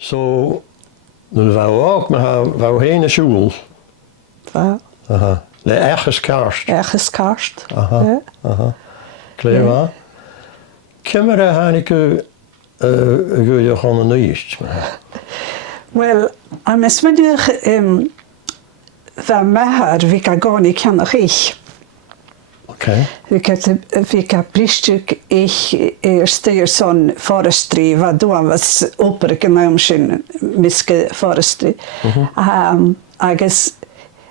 So, nu ook, maar wou heen naar school. Ja. Aha. Nee, ergens karst. Ergens karst. Aha. Ja. Aha. Klein waar. Kimmer had ik je gewoon een nieuwst. Wel, am es menig var med här vilka gånger kan ich. Okej. Vilka bristuk ich styr sån forestry, vad då was operagenomschen miske forestry. Agus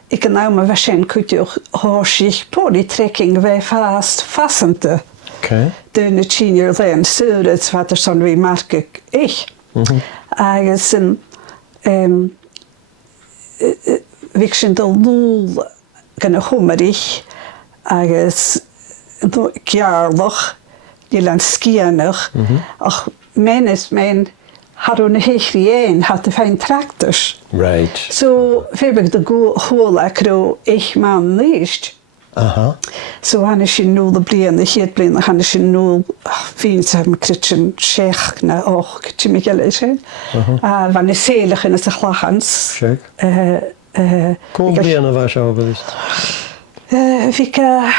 economen waarschijn kunt je hoor zich på die trekking wij vast vassende. Okej. De tjenier den surets wat er sån vi märker ich. Agus viksen de lul kan hummer ich. Agus kjarlach die land skianig. Ach men had een hechrie had de fijn tractors. Right. So heb ik de goal kro ich man niet. Aha. So han is in nul de blien, de het blien, han is in nul fins hem kritchen sheikh na och timigel is. Van is selig in het glachans. Check. Kom blien was je over is. Vika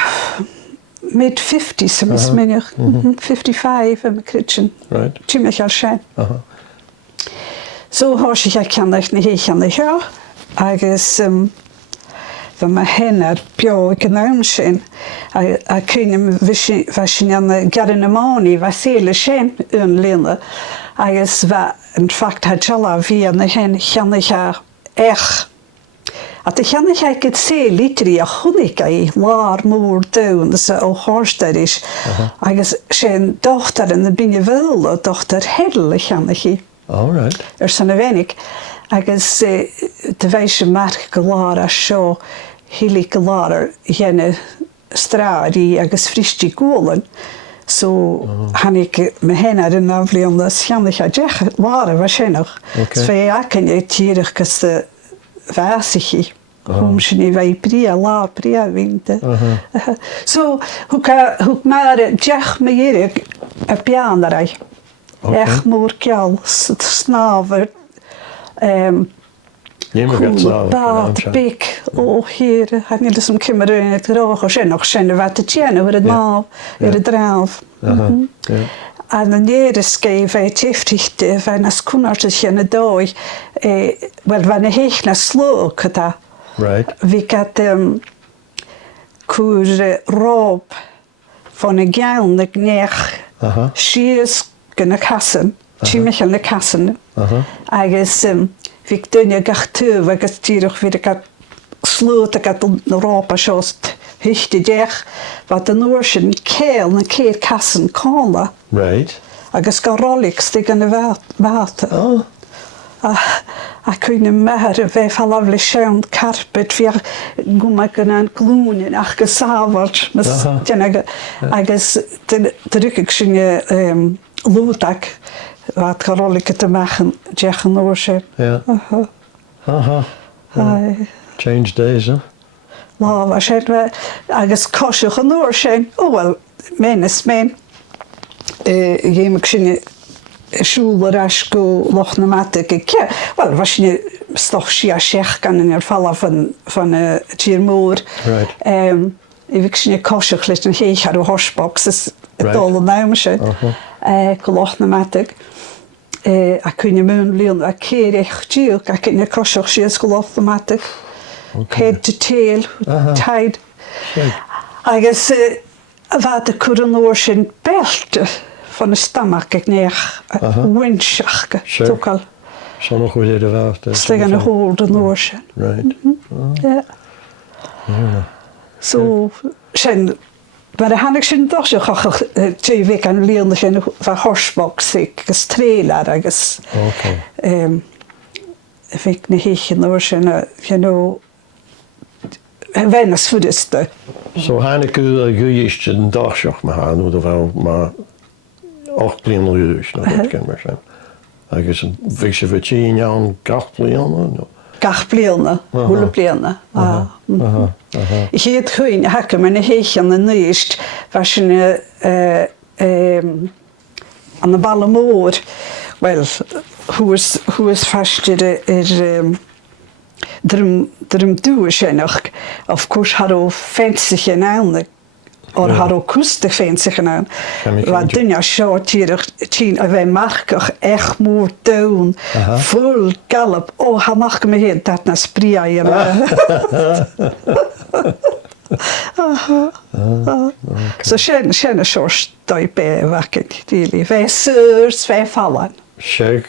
mid 50s mis menig 55 hem kritchen. Right. Timigel schein. Aha. So hoor ik kan ik niet kan ik ja. Agus van mijn henner bio economischen. Ik kun waarschijnlijk garne money vasile schen unlinde. Agus va in fact had jalla via de hen kan ik echt. At ik kan ik het se litri a hunika I war moer down dus o horster is. Agus schen dochter en de binne wel dochter hedel kan ik. All right. Zijn weinig. Agus de wijze merk gelara show hele gelara jenne stradi agus fristi golen. So han ik me hen de navliande schandig jech waren waarschijnlijk. Zo ja kan je tierig kaste vasigi. Hoe je wij pria la pria winter. So hoe maar jech me hier een pianerij. Echt moer kjals, het snaver. Baat, bik, hier, han je dus kommer in het roog och sen nog sen wat te tjäna över det nav, över det draaf. En dan jere skrev jag tiftigte, för nas kunnat att känna då, väl var det hekna slok da. Right. Vilket kur rob van een gælne gnech, schies gna kassen, chimichel na kassen. Agus vik dunne gachtu, agus tierig weer gat sloot gat ropa sjost hichte dech, wat de noorschen keel na keer kassen kola. Right. Agus ga rolix die gna water. Oh. Ik kun meer wij vanaf schoon carpet via gummaken en kloenen ach gesaveld mas tjena agus druk ik je lutak wat garolike te maken zeggen oorse Ja. Change days, huh? Maar was het we agus kosje genoorse wel menes men je moet je Schulraschko lochnamatike. Wel, was je toch schia schech kan in geval van het hiermoor. Right. Ik zie je kosje glit en heeg haar horseboxes het alle naamse. Lochnamatike. Ik kun je mijn leon een keer echt duur. Ik kun je kosje schies lochnamatike. Head to tail, tide. Agus wat de coronation belt. Van de stomach ik neer windschachke toch Zo nog weer de water. Sleggen een hol de noorse. Right. Ja. Zo zijn maar de handig zijn toch zo graag 2 weken leerde zijn van horsebox ik streeler ergens. Okay. Ik niet heel noorse weinig voedste. Zo handig is een dagschach maar aan hoe wel maar 8 miljoen dus, dat kan maar zijn. Ik is een visje voor 10 jaar 8 miljoen. 8 miljoen, hoe miljoen. Ik heb het goed hakken, maar niet aan de nieuwst. Was je aan de Ballemoor, wel, hoe is fastere drum doe nog. Of course hadden fancy aan. Or har o kustig fancy aan. Wat dunja short hier tien wij markig echt moer down. Full gallop. Oh, ha mag me heel dat na spria hier. Så känner sorts då i wacken till. Väsurs, vallen. Sjög.